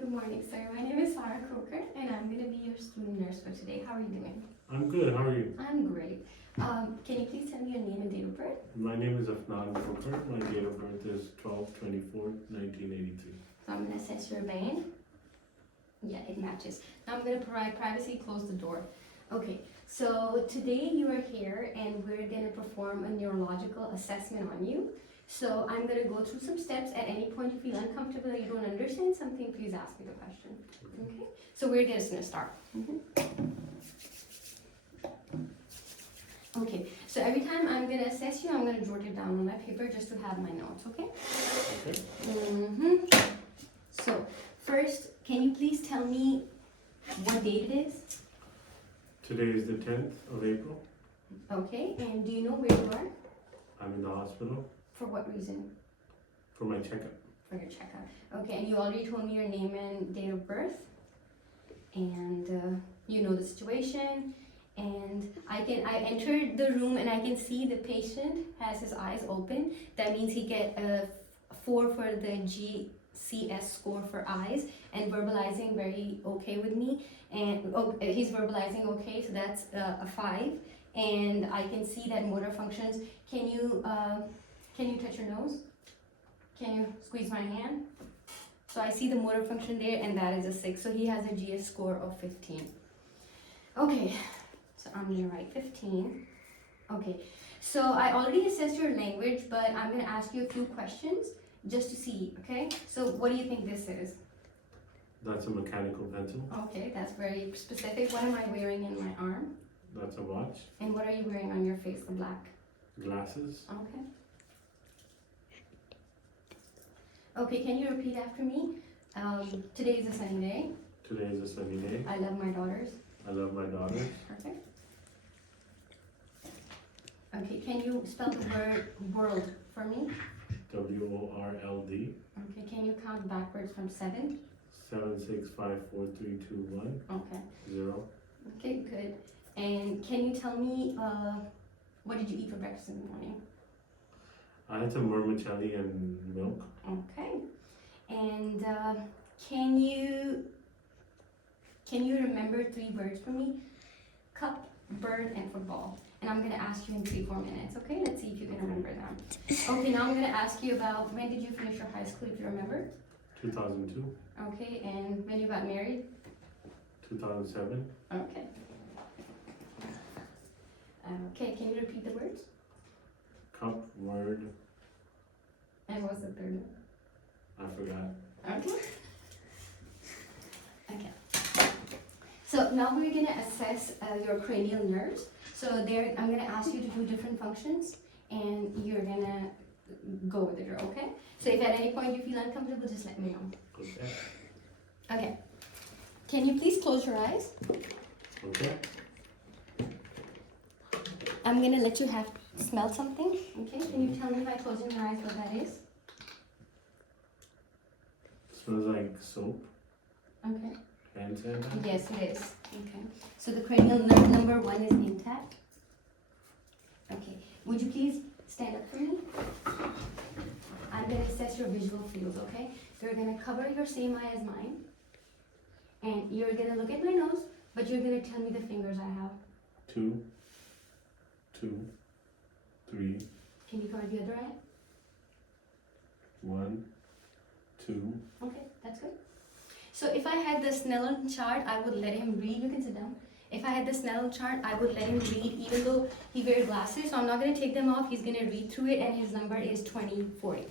good morning, sir. My name is Sarah Croker, and I'm going to be your student nurse for today. How are you doing? I'm good. How are you? I'm great. Can you please tell me your name and date of birth? My name is Afnan Croker. My date of birth is 12/24/1983. So I'm going to assess your vein. Yeah, it matches. Now I'm going to provide privacy. Close the door. Okay, so today you are here, and we're going to perform a neurological assessment on you. So I'm going to go through some steps. At any point you feel uncomfortable or you don't understand something, please ask me the question. Okay? So we're just going to start. Okay, so every time I'm going to assess you, I'm going to jot it down on my paper just to have my notes, okay? Okay. So first, can you please tell me what date it is? Today is the 10th of April. Okay, and do you know where you are? I'm in the hospital For what reason? for my checkup. For your checkup. Okay, and you already told me your name and date of birth. And you know the situation. And I entered the room and I can see the patient has his eyes open. That means he get a 4 for the GCS score for eyes and verbalizing very okay with me. And he's verbalizing okay, so that's a 5. And I can see that motor functions. Can you touch your nose? Can you squeeze my hand? So I see the motor function there, and that is a 6. So he has a GS score of 15. Okay, so I'm gonna write 15. Okay, so I already assessed your language, but I'm gonna ask you a few questions just to see, okay? So what do you think this is? That's a mechanical pencil. Okay, that's very specific. What am I wearing in my arm? That's a watch. And what are you wearing on your face, the black? Glasses. Okay. Okay, can you repeat after me? Today is a sunny day. Today is a sunny day. I love my daughters. I love my daughters. Perfect. Okay, can you spell the word world for me? WORLD. Okay, can you count backwards from 7? 7 6 5 4 3 2 1 Okay. 0. Okay, good. And can you tell me what did you eat for breakfast in the morning? I had some vermicelli and milk. Okay. And can you remember 3 words for me? Cup, bird, and football. And I'm gonna ask you in 3-4 minutes. Okay, let's see if you can remember them. Okay, now I'm gonna ask you about when did you finish your high school, if you remember? 2002. Okay, and when you got married? 2007. Okay. Okay, can you repeat the words? Cup, word. And what was the third I forgot. one? Okay. Okay. So now we're gonna assess your cranial nerves. So there, I'm gonna ask you to do different functions, and you're gonna go with it, okay? So if at any point you feel uncomfortable, just let me know. Okay. Okay. Can you please close your eyes? Okay. I'm gonna let you smell something. Okay. Can you tell me by closing your eyes what that is? Smells like soap. Okay. Hand sanitizer. Yes, it is. Okay. So the cranial nerve number 1 is intact. Okay. Would you please stand up for me? I'm going to assess your visual fields, okay? You're going to cover your same eye as mine. And you're going to look at my nose, but you're going to tell me the fingers I have. 2, 2, 3, Can you cover the other eye? 1, 2. Okay, that's good. So if I had the Snellen chart, I would let him read. You can sit down. If I had the Snellen chart, I would let him read even though he wears glasses. So I'm not going to take them off. He's going to read through it, and his number is 2040.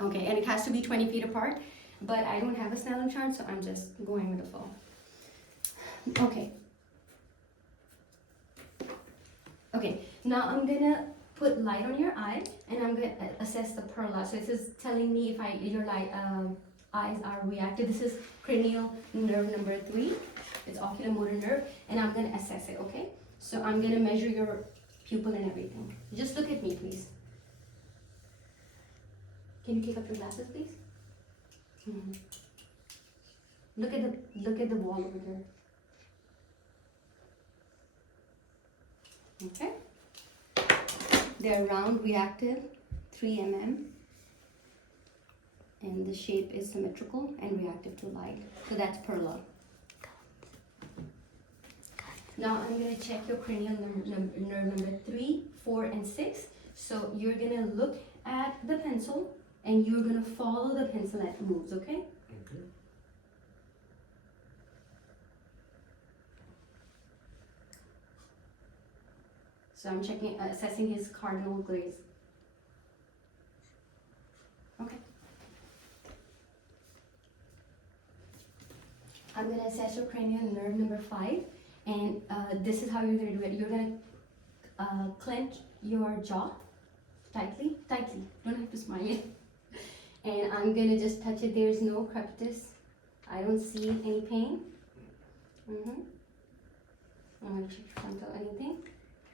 Okay, and it has to be 20 feet apart. But I don't have a Snellen chart, so I'm just going with the flow. Okay. Okay, now I'm going to put light on your eye, and I'm going to assess the pearl. So this is telling me if your eyes are reactive. This is cranial nerve number 3. It's oculomotor nerve, and I'm going to assess it, okay? So I'm going to measure your pupil and everything. Just look at me, please. Can you take up your glasses, please? Look at the wall over there. Okay. They're round, reactive, 3 mm. and the shape is symmetrical and reactive to light. So that's Perla. Now I'm gonna check your cranial nerve number 3, 4, and 6. So you're gonna look at the pencil and you're gonna follow the pencil as it moves, okay? Okay. So I'm checking, assessing his cardinal glaze. Okay. I'm gonna assess your cranial nerve number 5, and this is how you're gonna do it. You're gonna clench your jaw tightly. Don't have to smile yet. And I'm gonna just touch it. There's no crepitus. I don't see any pain. I'm gonna check your frontal. Anything?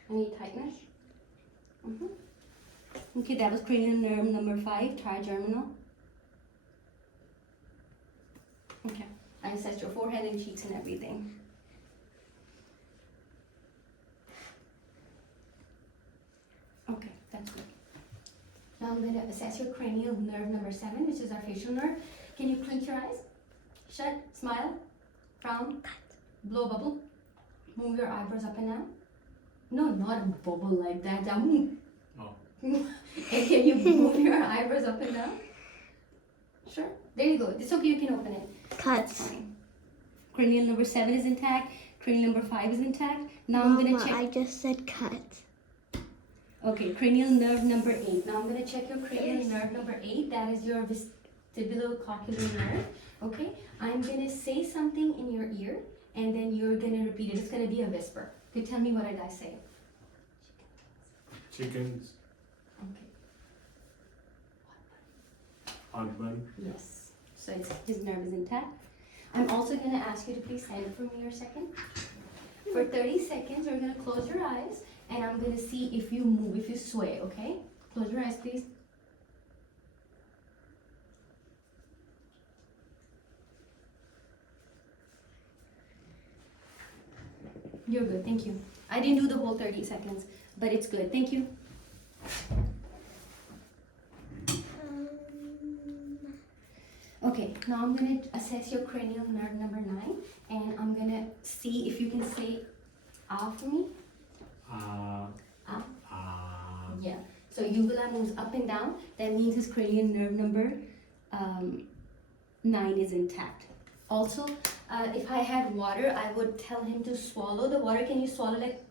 Any tightness? Okay, that was cranial nerve number 5, trigeminal. Okay, I assessed your forehead and cheeks and everything. Okay, that's good. Now I'm going to assess your cranial nerve number 7, which is our facial nerve. Can you clench your eyes? Shut, smile, frown, blow a bubble, move your eyebrows up and down. No, not a bubble like that. Oh. And can you move your eyebrows up and down? Sure. There you go. It's okay, you can open it. Cuts. Fine. Cranial number 7 is intact. Cranial number 5 is intact. Now Mama, I'm going to check. I just said cut. Okay, cranial nerve number 8. Now I'm going to check your cranial nerve number 8. That is your vestibulocochlear nerve. Okay, I'm going to say something in your ear and then you're going to repeat it. It's going to be a whisper. Okay, tell me, what did I say? Chickens, Okay. hot bun. Yes. So his nerve is intact. I'm also going to ask you to please stand up for me for a second. For 30 seconds, you're going to close your eyes and I'm going to see if you move, if you sway, okay? Close your eyes, please. You're good, thank you. I didn't do the whole 30 seconds, but it's good. Thank you. Okay, now I'm going to assess your cranial nerve number 9 and I'm going to see if you can say after me. Ah. Yeah. So uvula moves up and down. That means his cranial nerve number 9 is intact. Also, if I had water, I would tell him to swallow the water. Can you swallow like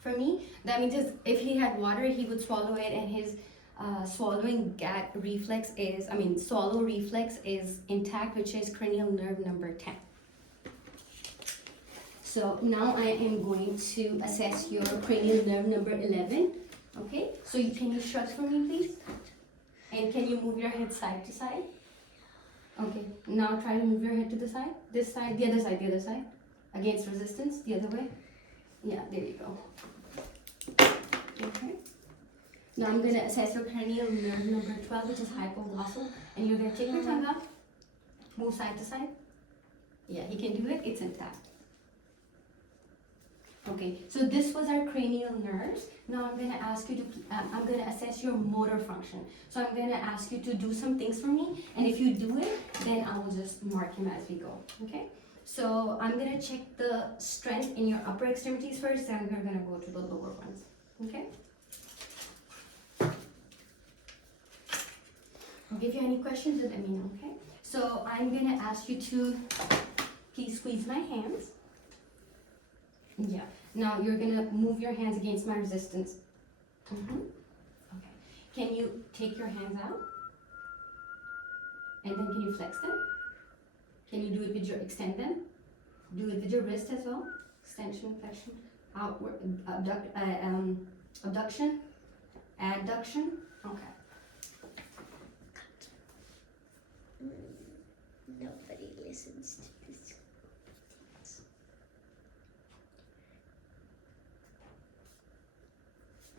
for me? That means if he had water, he would swallow it, and his swallowing gag reflex is, swallow reflex is intact, which is cranial nerve number 10. So now I am going to assess your cranial nerve number 11. Okay, so can you shrug for me, please? And can you move your head side to side? Okay, now try to move your head to the side. This side, the other side. Against resistance, the other way. Yeah, there you go. Okay. Now I'm going to assess your cranial nerve number 12, which is hypoglossal. And you're going to take your tongue out, move side to side. Yeah, he can do it, it's intact. Okay, so this was our cranial nerves. Now I'm going to ask you to, I'm going to assess your motor function. So I'm going to ask you to do some things for me, and if you do it, then I will just mark him as we go, okay? So I'm going to check the strength in your upper extremities first, and we're going to go to the lower ones, okay? If you have any questions, let me know, okay? So I'm going to ask you to please squeeze my hands. Yeah. Now you're gonna move your hands against my resistance. Okay. Can you take your hands out? And then can you flex them? Can you do it with your, extend them? Do it with your wrist as well. Extension, flexion, outward, abduction, adduction. Okay. Nobody listens to this.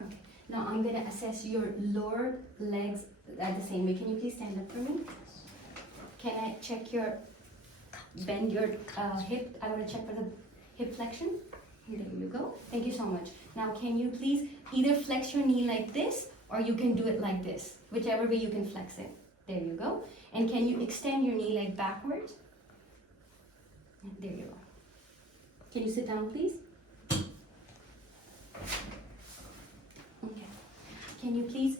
Okay, now I'm going to assess your lower legs the same way. Can you please stand up for me? Can I check your, bend your hip? I want to check for the hip flexion. There you go. Thank you so much. Now can you please either flex your knee like this or you can do it like this, whichever way you can flex it. There you go. And can you extend your knee leg backwards? There you go. Can you sit down, please? Okay. Can you please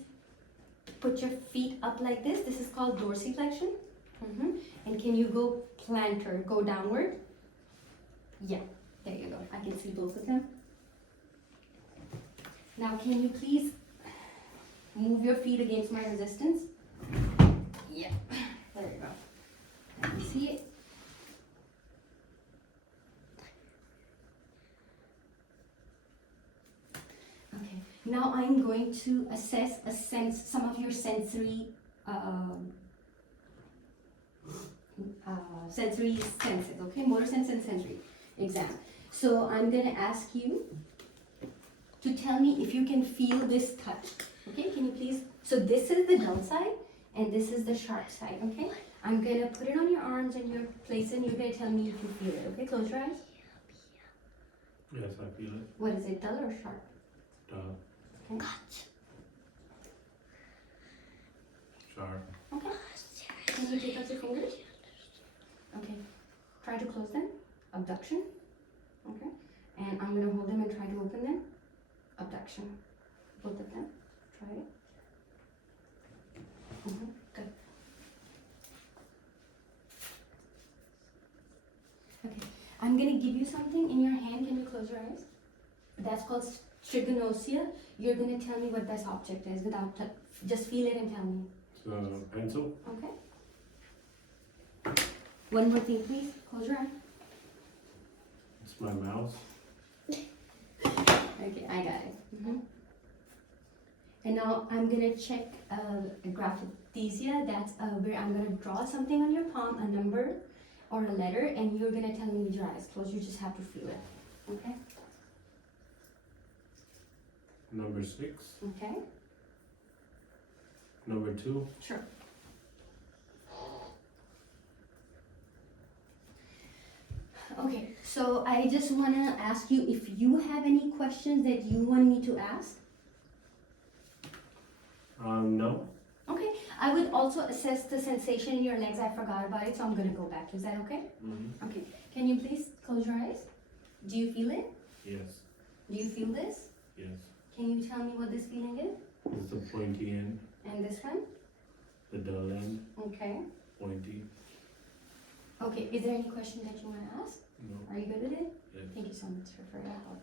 put your feet up like this? This is called dorsiflexion. And can you go plantar, go downward? Yeah, there you go. I can see both of them. Now, can you please move your feet against my resistance? Yeah, there you go. I can see it. Okay, now I'm going to assess some of your sensory sensory senses, okay? Motor sense and sensory exam. So I'm gonna ask you to tell me if you can feel this touch, okay? Can you please? So this is the dull side and this is the sharp side, okay? I'm gonna put it on your arms and your place and you're gonna tell me if you feel it, okay? Close your eyes. Yes, I feel it. What is it, dull or sharp? Dull. Okay. Sharp. Okay. Can you take out your fingers? Okay. Try to close them. Abduction. Okay. And I'm gonna hold them and try to open them. Abduction. Both of them. Try it. Good. Okay. I'm gonna give you something in your hand. Can you close your eyes? That's called trigonosia. You're gonna tell me what this object is without just feel it and tell me. It's a pencil. Okay. One more thing, please. Close your eye. It's my mouse. Okay, I got it. And now I'm gonna check graphesthesia. That's where I'm gonna draw something on your palm, a number or a letter, and you're gonna tell me with your eyes closed. You just have to feel it. Okay? Number 6. Okay? Number 2. Sure. Okay, so I just wanna ask you if you have any questions that you want me to ask. No. Okay, I would also assess the sensation in your legs. I forgot about it, so I'm gonna go back. Is that okay? Mm-hmm. Okay, can you please close your eyes? Do you feel it? Yes. Do you feel this? Yes. Can you tell me what this feeling is? It's the pointy end. And this one? The dull end. Okay. Pointy. Okay, is there any question that you wanna ask? No. Are you good with it? Yes. Thank you so much for your help.